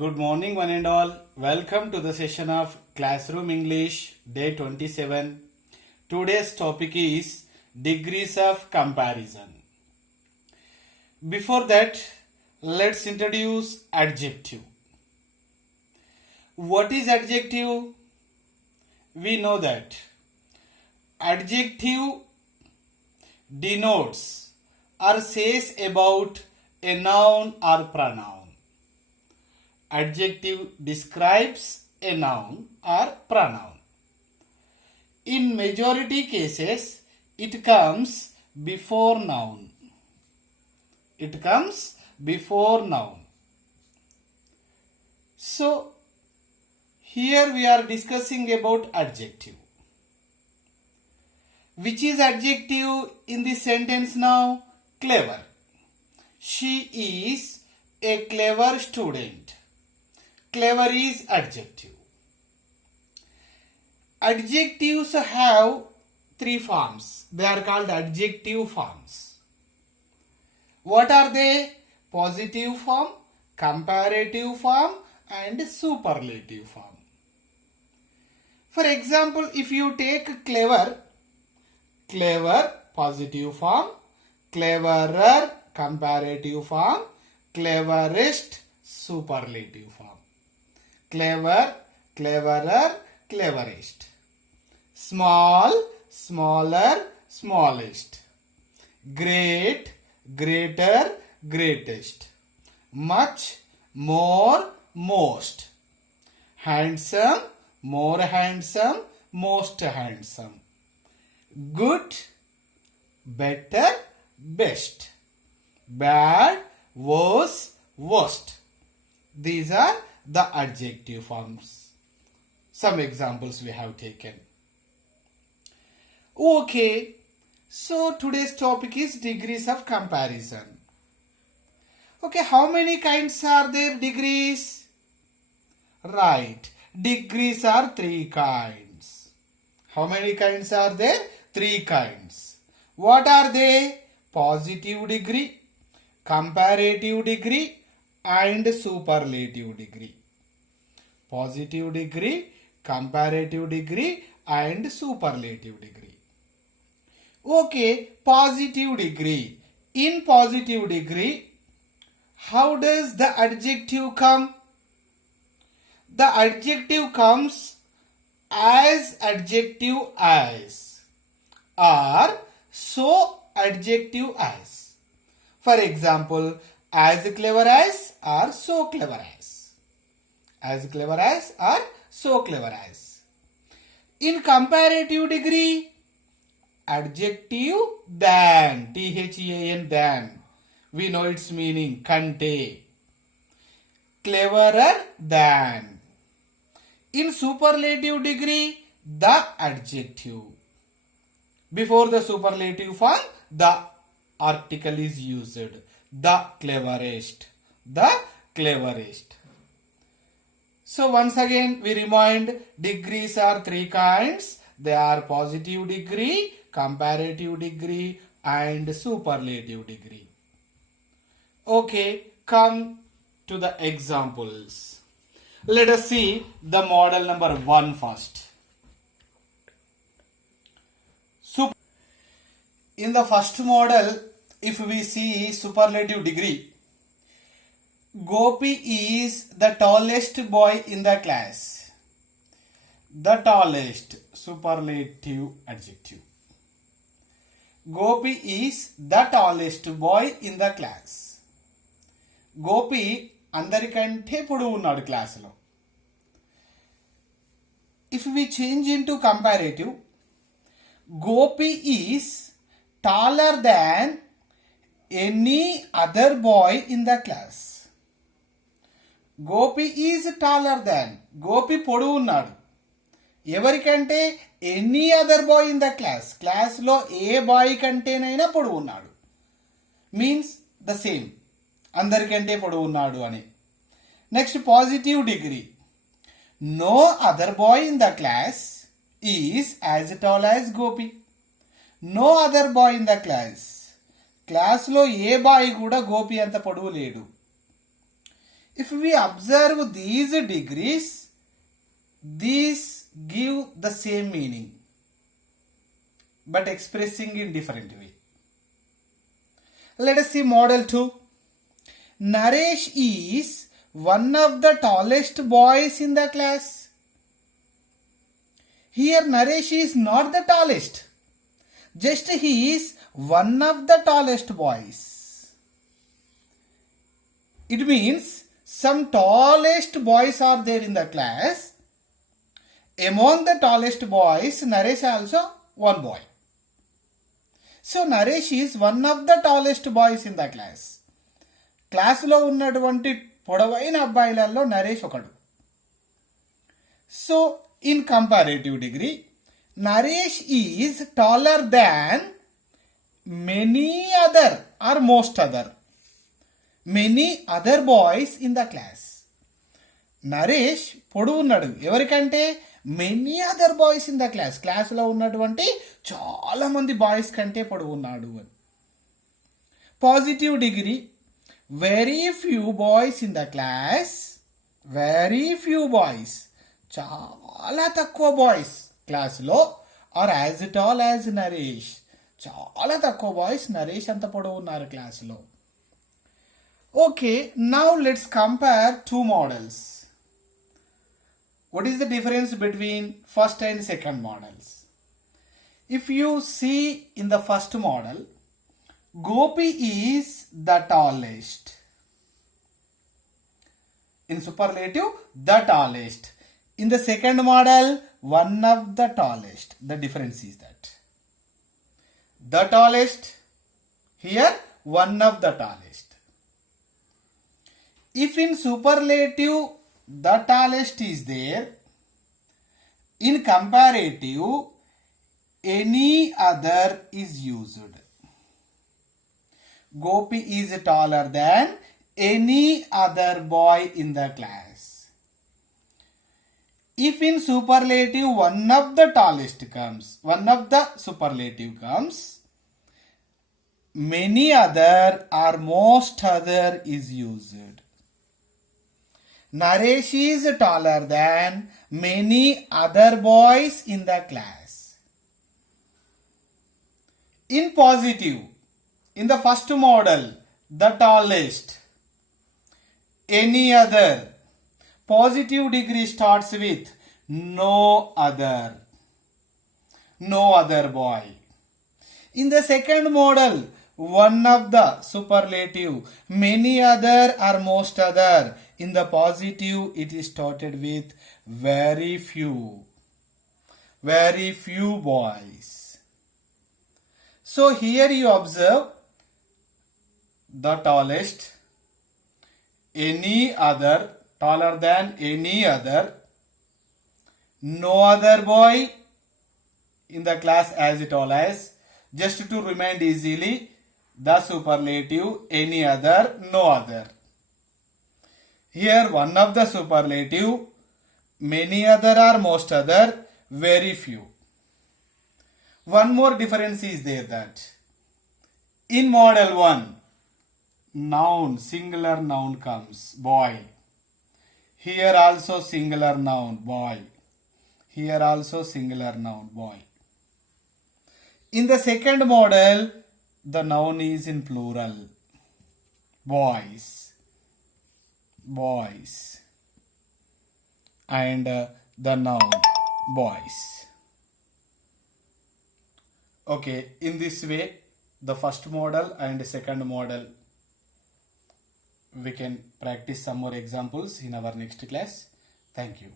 Good morning, one and all. Welcome to the session of Classroom English, day 27. Today's topic is degrees of comparison. Before that, let's introduce adjective. What is adjective? We know that adjective denotes or says about a noun or pronoun. Adjective describes a noun or pronoun. In majority cases, it comes before noun. It comes before noun. So, here we are discussing about adjective. Which is adjective in this sentence now? Clever. She is a clever student. Clever is adjective. Adjectives have three forms. They are called adjective forms. What are they? Positive form, comparative form, and superlative form. For example, if you take clever, positive form, cleverer comparative form, cleverest superlative form. Clever, cleverer, cleverest. Small, smaller, smallest. Great, greater, greatest. Much, more, most. Handsome, more handsome, most handsome. Good, better, best. Bad, worse, worst. These are the adjective forms. Some examples we have taken. Okay, so today's topic is degrees of comparison. Okay, how many kinds are there degrees? Right, degrees are three kinds. How many kinds are there? Three kinds. What are they? Positive degree, comparative degree, and superlative degree. Positive degree, comparative degree, and superlative degree. Okay, positive degree. In positive degree, how does the adjective come? The adjective comes as adjective as or so adjective as. For example, as clever as or so clever as. As clever as or so clever as. In comparative degree, adjective than, T-H-E-A-N, than. We know its meaning, kante. Cleverer than. In superlative degree, the adjective. Before the superlative form, the article is used. The cleverest. The cleverest. So once again we remind degrees are three kinds. They are positive degree, comparative degree, and superlative degree. Okay, come to the examples. Let us see the model number 1 first. In the first model, if we see superlative degree, Gopi is the tallest boy in the class. The tallest, superlative adjective. Gopi is the tallest boy in the class. Gopi అందరికంటే పొడవు ఉన్నాడు క్లాసులో. If we change into comparative, Gopi is taller than any other boy in the class. Gopi is taller than. Gopi పొడవు ఉన్నాడు. ఎవరికంటే any other boy in the class. క్లాస్లో ఏ బాయ్ కంటేనైనా పొడవు ఉన్నాడు. Means the same. అందరికంటే పొడవు ఉన్నాడు అని. Next positive degree. No other boy in the class is as tall as Gopi. No other boy in the class. క్లాస్లో ఏ బాయ్ కూడా గోపి అంత పొడవు లేడు. If we observe these degrees, these give the same meaning but expressing in different way. Let us see model 2. Naresh is one of the tallest boys in the class. Here Naresh is not the tallest. Just he is one of the tallest boys. It means some tallest boys are there in the class. Among the tallest boys, Naresh also one boy. So Naresh is one of the tallest boys in the class. క్లాసులో ఉన్నటువంటి పొడవైన అబ్బాయిలలో నరేష్ ఒకడు. So in comparative degree Naresh is taller than many other or most other many other boys in the class. Naresh పొడవు ఉన్నాడు ఎవరికంటే many other boys in the class. క్లాస్లో ఉన్నటువంటి చాలా మంది బాయ్స్ కంటే పొడవు ఉన్నాడు అని. Positive degree very few boys in the class. Very few boys చాలా తక్కువ బాయ్స్ క్లాస్లో are as tall as Naresh. చాలా తక్కువ బాయ్స్ నరేష్ అంత పొడవు ఉన్నారు క్లాస్లో. Okay, now let's compare two models. What is the difference between first and second models? If you see in the first model, Gopi is the tallest. In superlative, the tallest. In the second model, one of the tallest. The difference is that. The tallest, here one of the tallest. If in superlative, the tallest is there, in comparative any other is used. Gopi is taller than any other boy in the class. If in superlative one of the tallest comes, one of the superlative comes, many other or most other is used. Naresh is taller than many other boys in the class. In positive, in the first model, the tallest, any other. Positive degree starts with no other. No other boy. In the second model, one of the superlative, many other or most other. In the positive, it is started with very few. Very few boys. So here you observe the tallest, any other, taller than any other, no other boy in the class as tall as. Just to remind easily, the superlative, any other, no other. Here one of the superlative, many other or most other, very few. One more difference is there that in model 1, noun, singular noun comes, boy. Here also singular noun, boy. Here also singular noun, boy. In the second model, the noun is in plural, boys. Boys. And the noun, boys. Okay, in this way, the first model and second model, we can practice some more examples in our next class. Thank you.